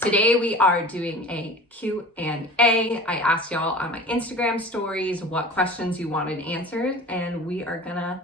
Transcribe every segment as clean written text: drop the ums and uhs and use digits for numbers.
Today we are doing a Q&A. I asked y'all on my Instagram stories what questions you wanted answered, and we are gonna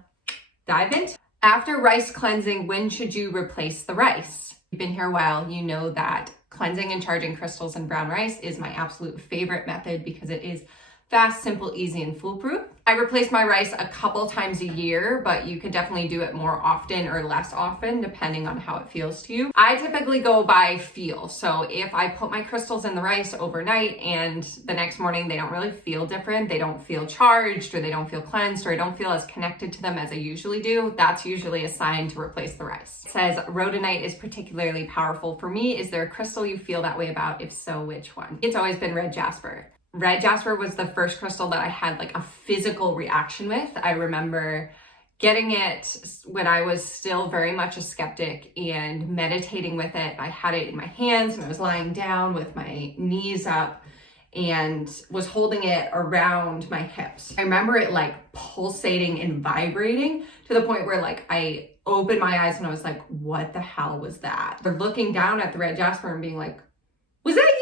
dive into. After rice cleansing, when should you replace the rice? If you've been here a while, you know that cleansing and charging crystals in brown rice is my absolute favorite method because it is fast, simple, easy, and foolproof. I replace my rice a couple times a year, but you could definitely do it more often or less often depending on how it feels to you. I typically go by feel. So if I put my crystals in the rice overnight and the next morning they don't really feel different, they don't feel charged or they don't feel cleansed or I don't feel as connected to them as I usually do, that's usually a sign to replace the rice. It says rhodonite is particularly powerful for me. Is there a crystal you feel that way about? If so, which one? It's always been red jasper. Red jasper was the first crystal that I had like a physical reaction with. I remember getting it when I was still very much a skeptic and meditating with it. I had it in my hands and I was lying down with my knees up and was holding it around my hips. I remember it like pulsating and vibrating to the point where like I opened my eyes and I was like, what the hell was that? But looking down at the red jasper and being like, was that you?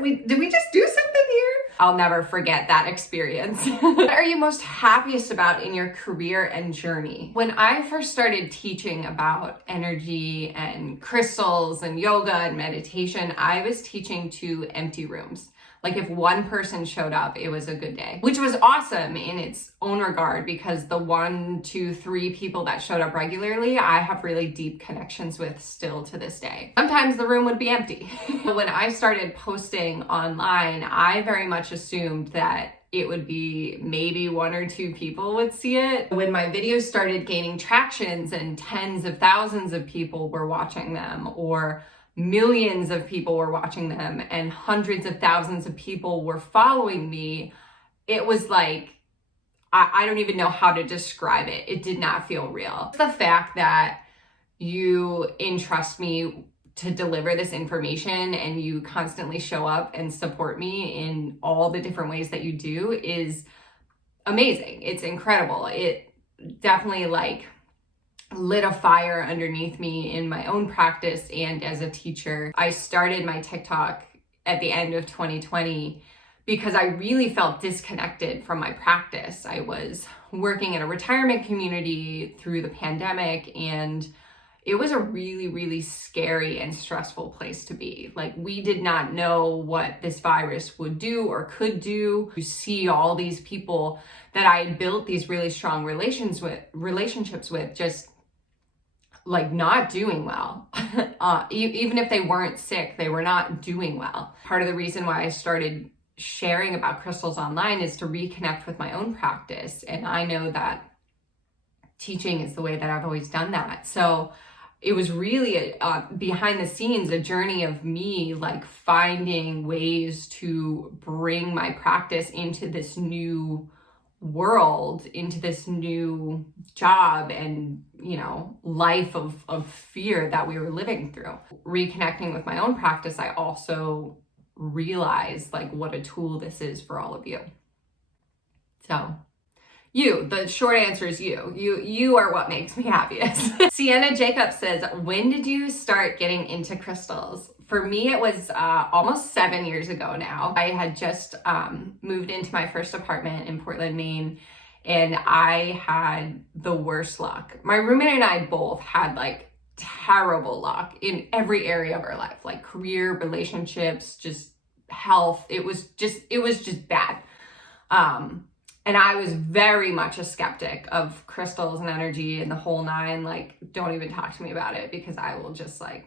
Did we just do something here? I'll never forget that experience. What are you most happiest about in your career and journey? When I first started teaching about energy and crystals and yoga and meditation, I was teaching to empty rooms. Like if one person showed up, it was a good day, which was awesome in its own regard because the 1, 2, 3 people that showed up regularly, I have really deep connections with still to this day. Sometimes the room would be empty. When I started posting online, I very much assumed that it would be maybe 1 or 2 people would see it. When my videos started gaining tractions and tens of thousands of people were watching them, or millions of people were watching them and hundreds of thousands of people were following me, it was like, I don't even know how to describe it. It did not feel real. The fact that you entrust me to deliver this information and you constantly show up and support me in all the different ways that you do is amazing. It's incredible. It definitely like lit a fire underneath me in my own practice and as a teacher. I started my TikTok at the end of 2020 because I really felt disconnected from my practice. I was working in a retirement community through the pandemic and it was a really, really scary and stressful place to be. Like we did not know what this virus would do or could do. You see all these people that I had built these really strong relationships with just like not doing well. Even if they weren't sick, they were not doing well. Part of the reason why I started sharing about crystals online is to reconnect with my own practice. And I know that teaching is the way that I've always done that. So it was really behind the scenes, a journey of me like finding ways to bring my practice into this new world, into this new job and, you know, life of fear that we were living through. Reconnecting with my own practice, I also realized like what a tool this is for all of you. So the short answer is you are what makes me happiest. Sienna Jacob says, when did you start getting into crystals? For me, it was almost 7 years ago now. I had just moved into my first apartment in Portland, Maine, and I had the worst luck. My roommate and I both had like terrible luck in every area of our life, like career, relationships, just health. It was just bad. And I was very much a skeptic of crystals and energy and the whole nine. Like, don't even talk to me about it because I will just like,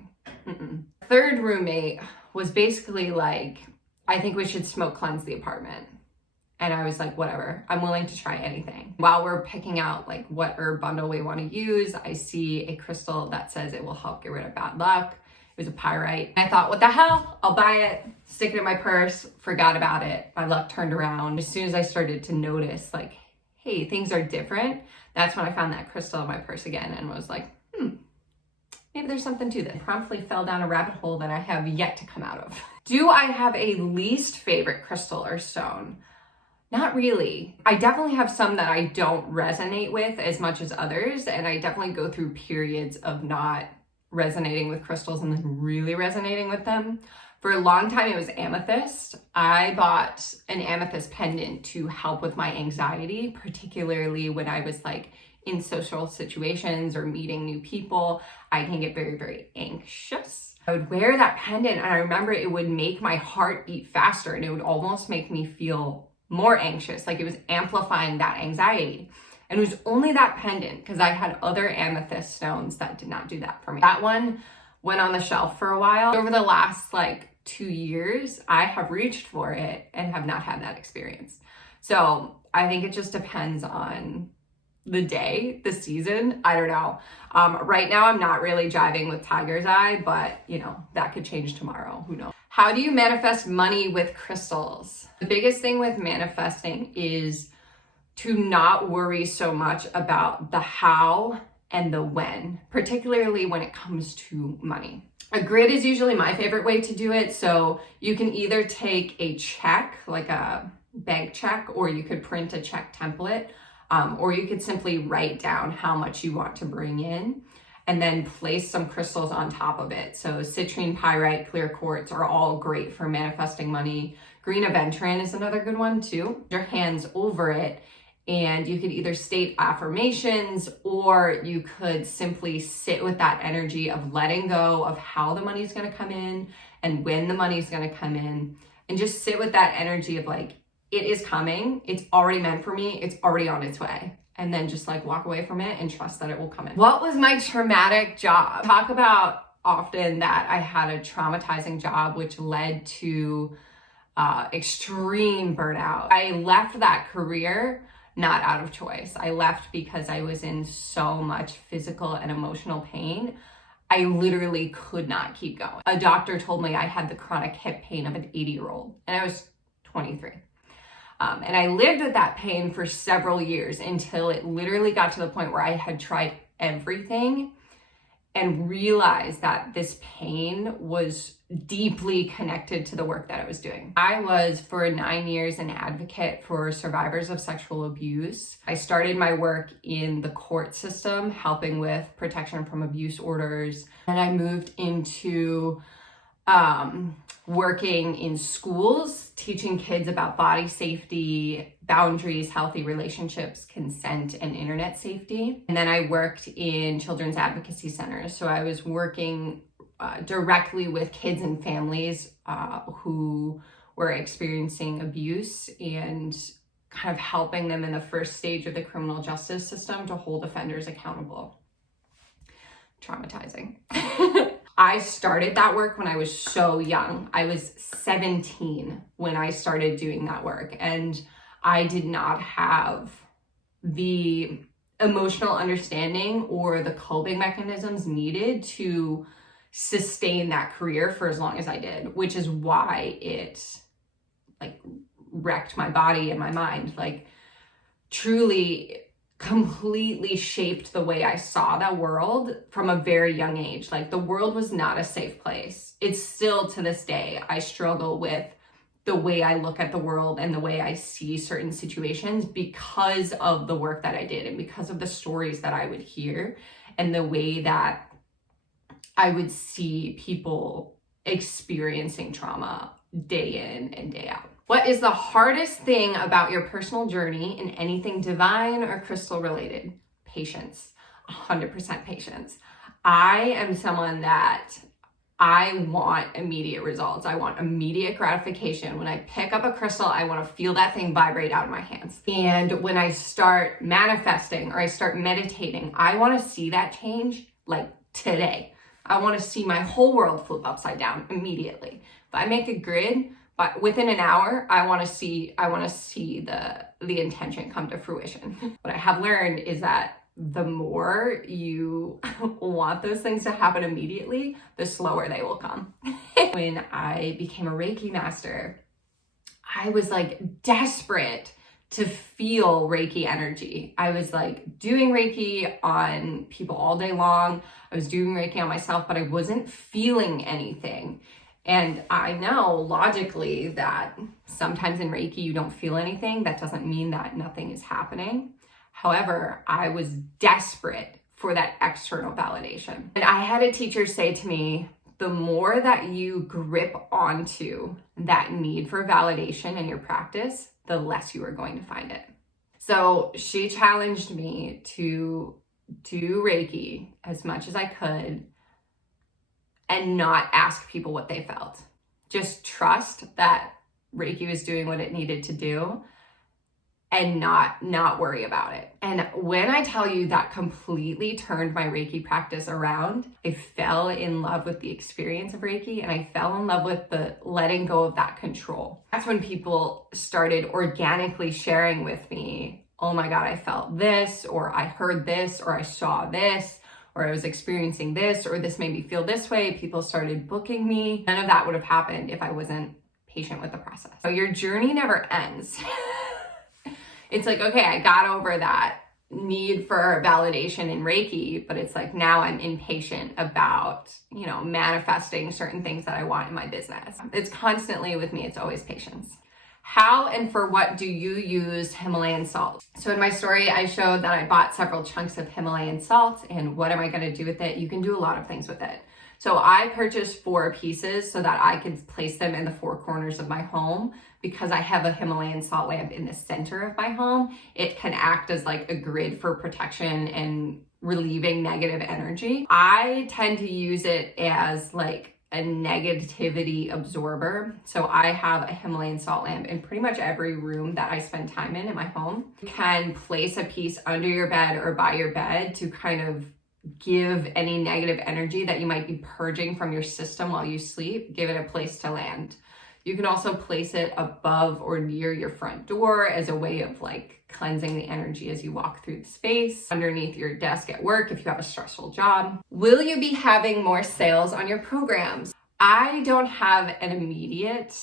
Third roommate was basically like, I think we should smoke cleanse the apartment. And I was like, whatever, I'm willing to try anything. While we're picking out like what herb bundle we want to use, I see a crystal that says it will help get rid of bad luck. It was a pyrite. I thought, what the hell? I'll buy it, stick it in my purse, forgot about it. My luck turned around. As soon as I started to notice like, hey, things are different, that's when I found that crystal in my purse again and was like, maybe there's something to this. Promptly fell down a rabbit hole that I have yet to come out of. Do I have a least favorite crystal or stone? Not really. I definitely have some that I don't resonate with as much as others, and I definitely go through periods of not resonating with crystals and then really resonating with them. For a long time, it was amethyst. I bought an amethyst pendant to help with my anxiety, particularly when I was like in social situations or meeting new people. I can get very, very anxious. I would wear that pendant, and I remember it would make my heart beat faster, and it would almost make me feel more anxious, like it was amplifying that anxiety. And it was only that pendant, because I had other amethyst stones that did not do that for me. That one went on the shelf for a while. Over the last like 2 years, I have reached for it and have not had that experience. So I think it just depends on the day, the season. I don't know. Right now, I'm not really jiving with tiger's eye, but you know, that could change tomorrow. Who knows? How do you manifest money with crystals? The biggest thing with manifesting is to not worry so much about the how and the when, particularly when it comes to money. A grid is usually my favorite way to do it. So you can either take a check, like a bank check, or you could print a check template, or you could simply write down how much you want to bring in and then place some crystals on top of it. So citrine, pyrite, clear quartz are all great for manifesting money. Green aventurine is another good one too. Your hands over it, and you could either state affirmations, or you could simply sit with that energy of letting go of how the money's going to come in and when the money's going to come in, and just sit with that energy of like, it is coming, it's already meant for me, it's already on its way. And then just like walk away from it and trust that it will come in. What was my traumatic job? Talk about often that I had a traumatizing job, which led to extreme burnout. I left that career not out of choice. I left because I was in so much physical and emotional pain. I literally could not keep going. A doctor told me I had the chronic hip pain of an 80-year-old, and I was 23. And I lived with that pain for several years until it literally got to the point where I had tried everything and realized that this pain was deeply connected to the work that I was doing. I was for 9 years an advocate for survivors of sexual abuse. I started my work in the court system, helping with protection from abuse orders. And I moved into working in schools, teaching kids about body safety, boundaries, healthy relationships, consent, and internet safety. And then I worked in children's advocacy centers. So I was working directly with kids and families who were experiencing abuse and kind of helping them in the first stage of the criminal justice system to hold offenders accountable. Traumatizing. I started that work when I was so young. I was 17 when I started doing that work, and I did not have the emotional understanding or the coping mechanisms needed to sustain that career for as long as I did, which is why it like wrecked my body and my mind, like truly completely shaped the way I saw the world from a very young age. Like the world was not a safe place. It's still to this day, I struggle with the way I look at the world and the way I see certain situations because of the work that I did and because of the stories that I would hear and the way that I would see people experiencing trauma day in and day out. What is the hardest thing about your personal journey in anything divine or crystal related? Patience. 100% patience. I am someone that I want immediate results. I want immediate gratification. When I pick up a crystal, I want to feel that thing vibrate out of my hands. And when I start manifesting or I start meditating, I want to see that change like today. I want to see my whole world flip upside down immediately. If I make a grid, but within an hour, I want to see the intention come to fruition. What I have learned is that the more you want those things to happen immediately, the slower they will come. When I became a Reiki master, I was like desperate to feel Reiki energy. I was like doing Reiki on people all day long. I was doing Reiki on myself, but I wasn't feeling anything. And I know logically that sometimes in Reiki you don't feel anything. That doesn't mean that nothing is happening. However, I was desperate for that external validation. And I had a teacher say to me, the more that you grip onto that need for validation in your practice, the less you are going to find it. So she challenged me to do Reiki as much as I could and not ask people what they felt. Just trust that Reiki was doing what it needed to do and not worry about it. And when I tell you that completely turned my Reiki practice around, I fell in love with the experience of Reiki, and I fell in love with the letting go of that control. That's when people started organically sharing with me, oh my God, I felt this, or I heard this, or I saw this, or I was experiencing this, or this made me feel this way. People started booking me. None of that would have happened if I wasn't patient with the process. So your journey never ends. It's like, okay, I got over that need for validation in Reiki, but it's like now I'm impatient about, manifesting certain things that I want in my business. It's constantly with me, it's always patience. How and for what do you use Himalayan salt? So in my story, I showed that I bought several chunks of Himalayan salt, and what am I going to do with it? You can do a lot of things with it. So I purchased 4 pieces so that I could place them in the 4 corners of my home. Because I have a Himalayan salt lamp in the center of my home, it can act as like a grid for protection and relieving negative energy. I tend to use it as like a negativity absorber. So I have a Himalayan salt lamp in pretty much every room that I spend time in my home. You can place a piece under your bed or by your bed to kind of give any negative energy that you might be purging from your system while you sleep, give it a place to land. You can also place it above or near your front door as a way of like cleansing the energy as you walk through the space, underneath your desk at work if you have a stressful job. Will you be having more sales on your programs? I don't have an immediate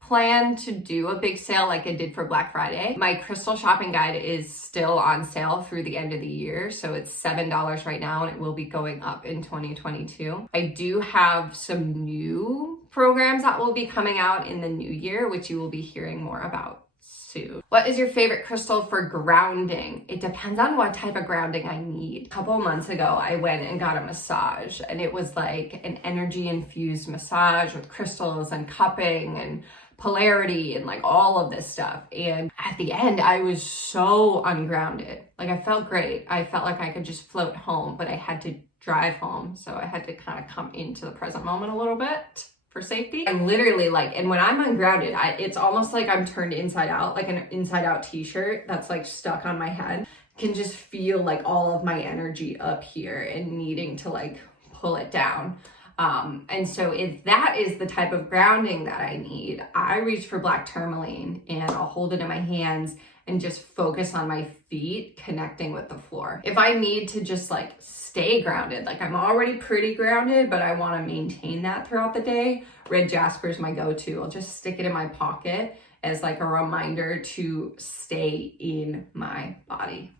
plan to do a big sale like I did for Black Friday. My crystal shopping guide is still on sale through the end of the year. So it's $7 right now, and it will be going up in 2022. I do have some new programs that will be coming out in the new year, which you will be hearing more about soon. What is your favorite crystal for grounding? It depends on what type of grounding I need. A couple of months ago, I went and got a massage, and it was like an energy infused massage with crystals and cupping and polarity and like all of this stuff. And at the end, I was so ungrounded. Like I felt great. I felt like I could just float home, but I had to drive home. So I had to kind of come into the present moment a little bit for safety. I'm literally like, and when I'm ungrounded, it's almost like I'm turned inside out, like an inside out t-shirt that's like stuck on my head. I can just feel like all of my energy up here and needing to like pull it down. And so if that is the type of grounding that I need, I reach for black tourmaline and I'll hold it in my hands and just focus on my feet connecting with the floor. If I need to just like stay grounded, like I'm already pretty grounded, but I want to maintain that throughout the day, red jasper is my go-to. I'll just stick it in my pocket as like a reminder to stay in my body.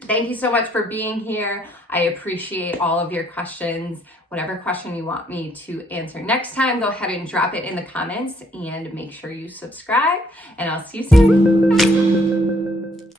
Thank you so much for being here. I appreciate all of your questions. Whatever question you want me to answer next time, go ahead and drop it in the comments and make sure you subscribe, and I'll see you soon.